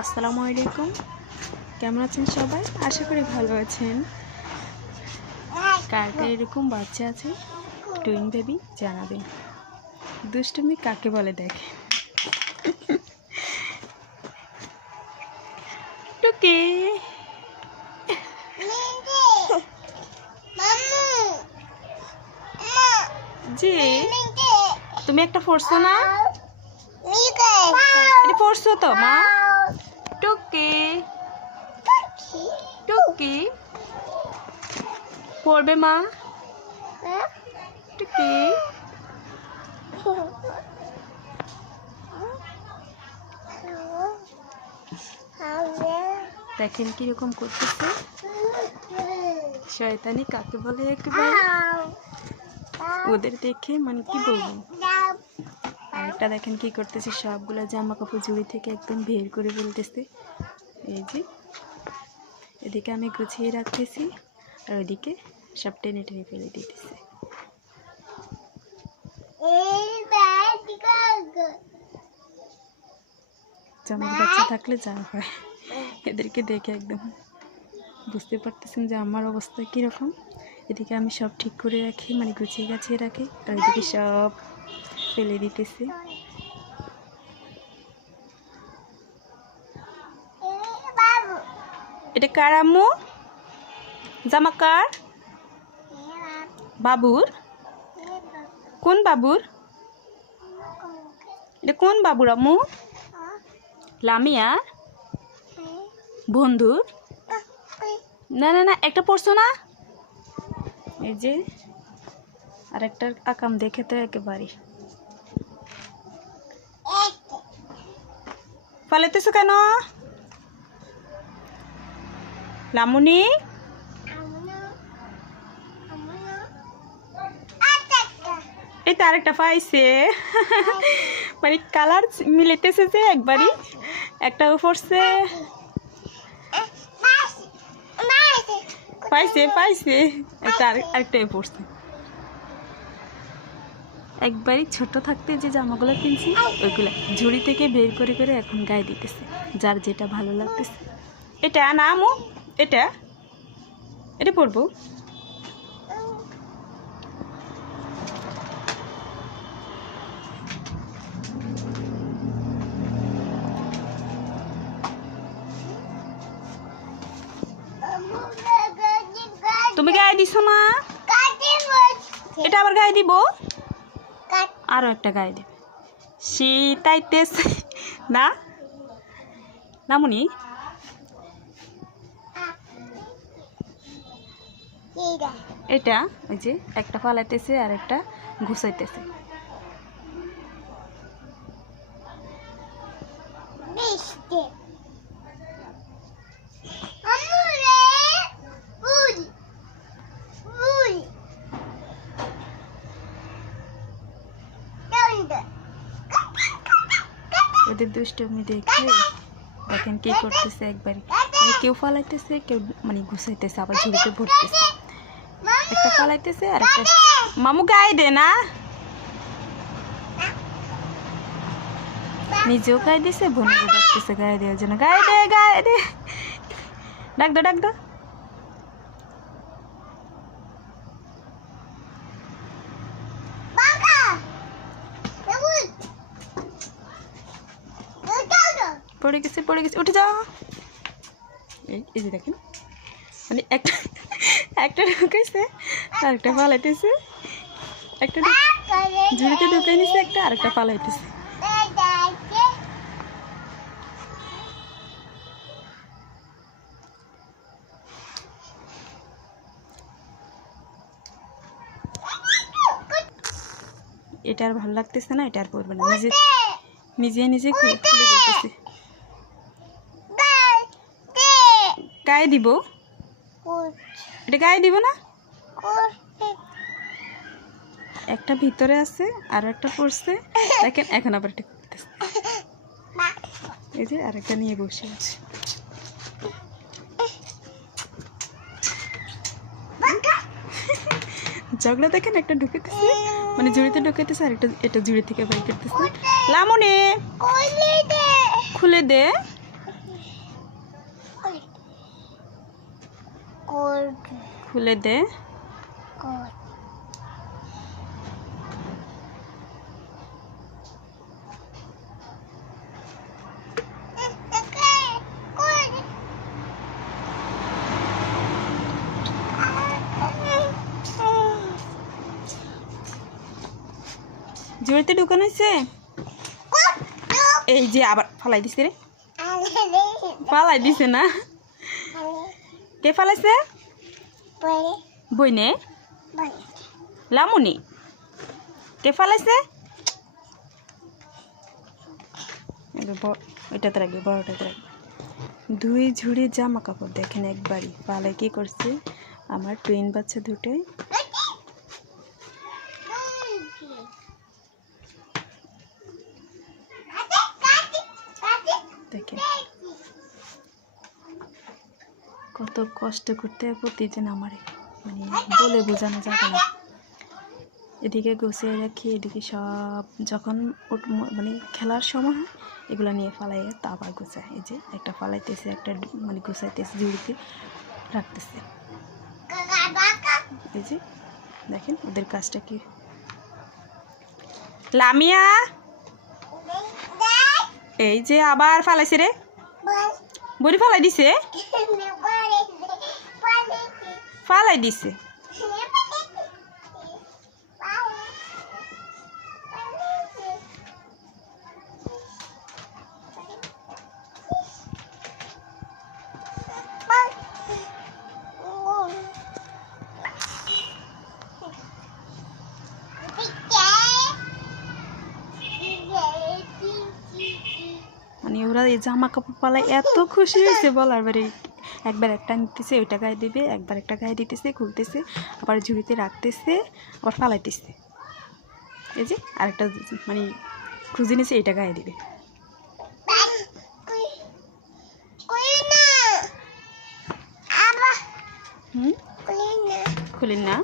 আসসালামু আলাইকুম। কেমন আছেন সবাই? আশা করি ভালো আছেন। কার কার এরকম বাচ্চা আছে টুইন বেবি জানাবেন। দুষ্টুমি কাকে বলে দেখে। টুকি জি, তুমি একটা পড়ছো না? এটা পড়ছো তো মা? টুকি টুকি পড়বে মা? টুকি দেখেন কিরকম করতেছে। শয়তানি কাকে বলে একেবারে ওদের দেখে মানে কি বলবো। আরেকটা দেখেন কি করতেছে, সবগুলো জামা কাপড় ঝুড়ি থেকে একদম বের করে ফেলতেছে। এই যে এদিকে আমি গুছিয়ে রাখতেছি আর ওইদিকে সব টেনে টেনে ফেলে দিতেছে। জামার বাচ্চা থাকলে যা হয়, এদেরকে দেখে একদম বুঝতে পারতেছেন যে আমার অবস্থা কীরকম। এদিকে আমি সব ঠিক করে রাখি, মানে গুছিয়ে গাছিয়ে রাখি, আর এদিকে সব ফেলে দিতেছি। এটা কার আম্মু? জামা কার? বাবুর? কোন বাবুর? এটা কোন বাবুর আম্মু? লামিয়া বন্ধুর? না না না, একটা পড়ছো না? এই যে আরেকটার আকাম দেখে তো একেবারে ফালাইতেছো কেন লামুনি? এই তো আরেকটা পাইছে। মানে কালার মিলেতেছে যে একবারই, একটা পড়ছে। পাইছে পাইছে, একটা আরেকটাই পড়ছে। একবারই ছোট থাকতে যে জামাগুলো কিনছি ওইগুলো ঝুড়ি থেকে বের করে করে এখন গায়ে দিতেছে, যার যেটা ভালো লাগতেছে। এটা না আমু, এটা এটা পরবো। তুমি গায়ে দিছো না? এটা আবার গায়ে দিব, আরো একটা গায়ে দেবে। শীতাইতেছে না নামুনি? এটা ওই যে একটা ফালাইতেছে আর একটা ঘুষাইতেছে। ওদের দুষ্টুমি দেখে দেখেন কি করতেছে। একবারে কেউ ফালাইতেছে, কেউ মানে ঘুষাইতেছে, আবার ঝুড়িতে ভরতেছে। একটা ফালাইতেছে আর একটা মামু গায়ে দে না, নিজেও গায়ে দিছে, বোনকে ডাকতেছে গায়ে দেওয়ার জন্য। গায়ে দে গায়ে দে, ডাক দো ডাক দো। পড়ে গেছে পড়ে গেছে, উঠে যাও। এই যে দেখেন, মানে একটা একটা ঢুকাইছে আর একটা পালাইতেছে, একটা ঝুড়িতে ঢুকাই নিছে একটা, আরেকটা পালাইতেছে। এটা আর ভালো লাগতেছে না, এটা আর পড়বে না, নিজে নিজে নিজে খুলে বলতেছে গায়ে দিব। এটা গায়ে দিব না, একটা ভিতরে আছে আর একটা পড়ছে দেখেন। এখন আবার এটা করতেছে, এই যে আরেকটা নিয়ে বসে আছে। ঝগড়া দেখেন, একটা ঢুকেতেছে মানে ঝুড়িতে ঢুকেতেছে আর একটা এটা ঝুড়ি থেকে বের করতেছে। লামুনি খুলে দে, খুলে দে। জুড়িতে ঢুকানো হয়েছে। এই যে আবার ফালাই দিছে রে, ফালাই দিছে না? কে ফালাইছে? বইনে লামুনি কে ফালাইছে? ওইটাতে রাখবে, বড়টাতে রাখবে। 2 ঝুড়ি জামা কাপড় দেখেন একবারই পালাই কি করছে আমার টুইন বাচ্চা দুটোই। দেখেন কত কষ্ট করতে প্রতিদিন আমারে, মানে বলে বোঝানো যাবে না। এদিকে গুছিয়ে রাখি, এদিকে সব যখন মানে খেলার সময় হয় এগুলো নিয়ে ফালাইয়ে তা আবার গুছায়। এই যে একটা ফালাইতেছে, একটা মানে গুছাইতেছে, ঝুড়িতে রাখতেছে। এই যে দেখেন ওদের কাজটা কি। লামিয়া এই যে আবার ফালাইছে রে, বড়ি ফালাই দিছে, ফালাই দিছে। মানে ওরা এই জামা কাপড় পালায় এত খুশি হয়েছে বলার বাড়ি। একবার একটা নিতেছে, ওইটা গায়ে দিবে, একবার একটা গায়ে দিতেছে, খুলতেছে, আবার ঝুড়িতে রাখতেছে, আবার ফালাইতেছে। এই যে আরেকটা মানে খুঁজে নিছে, এইটা গায়ে দিবে। খুলেন না,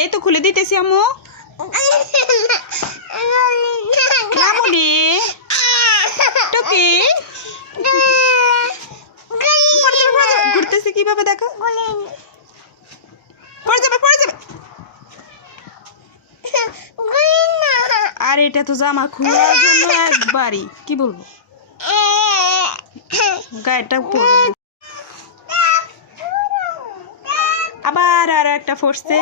এই তো খুলে দিতেছি আম্মু। লামুনি টুকি ঘুরতেছে কিভাবে দেখো, পড়ে যাবে, পড়ে যাবে। আর এটা তো জামা খোলার জন্য একবারই কি বলবো, গায়েটা পড়বে না। আবার আর একটা ফোরছে,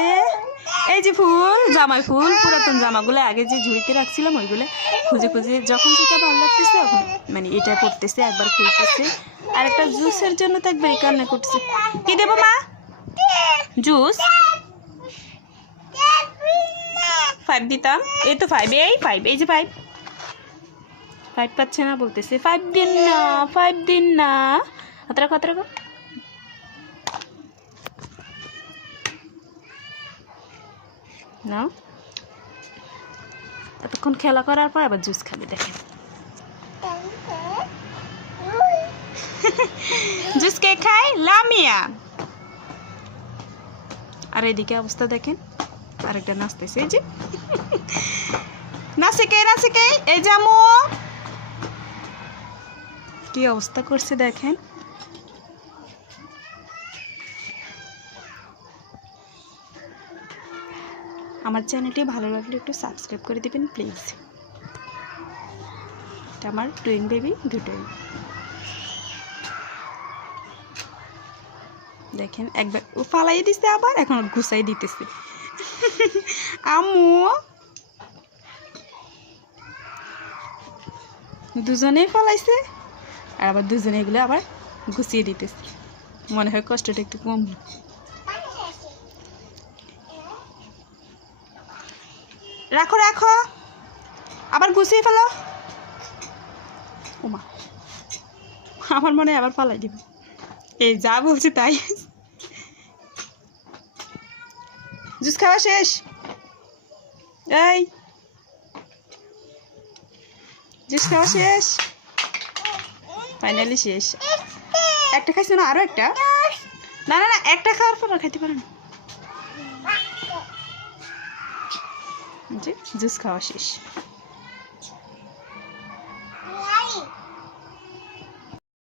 এই যে ফুল, জামাই ফুল, পুরাতন জামাগুলো আগে যে ঝুড়িতে রাখছিলাম ওইগুলো খুঁজে খুঁজে যখন যেটা ভালো লাগতেছে এখন মানে এটা করতেছে, একবার খুলতেছে। আর একটা জুসের জন্য তো একবারই কান্না করতেছে। কি দেবো মা? জুস 5 দিতাম, এই তো 5, এই 5, এই যে 5 পাচ্ছে না বলতেছে, 5 দিন না, 5 দিন না। হাত রাখো, হাত রাখো। না এতক্ষণ খেলা করার পর আবার জুস খাবে। দেখেন জুস কে খায়? লামিয়া। আর এদিকে অবস্থা দেখেন, আরেকটা নাচতেছে, এই যে নাচে কে, নাচে কে? এই জামু কি অবস্থা করছে দেখেন। আমার চ্যানেলটি ভালো লাগলে একটু সাবস্ক্রাইব করে দিবেন প্লিজ। এটা আমার টুইন বেবি দুটোই। দেখেন একবার ও ফালাই দিচ্ছে, আবার এখন গুছাই দিতেছে। আম্মু দুজনেই ফালাইছে, আর আবার দুজনে এগুলো আবার গুছিয়ে দিতেছে। মনে হয় কষ্টটা একটু কম। রাখো রাখো, আবার গুছিয়ে ফেলো। ওমা আমার মনে হয় আবার ফালাই দিব। এই যা বলছি তাই। জুস খাওয়া শেষ? এই জুস খাওয়া শেষ? ফাইনালি শেষ। একটা খাইছো না? আরো একটা? না না না, একটা খাওয়ার পর খাইতে পারেন। জুস খাওয়া শেষ।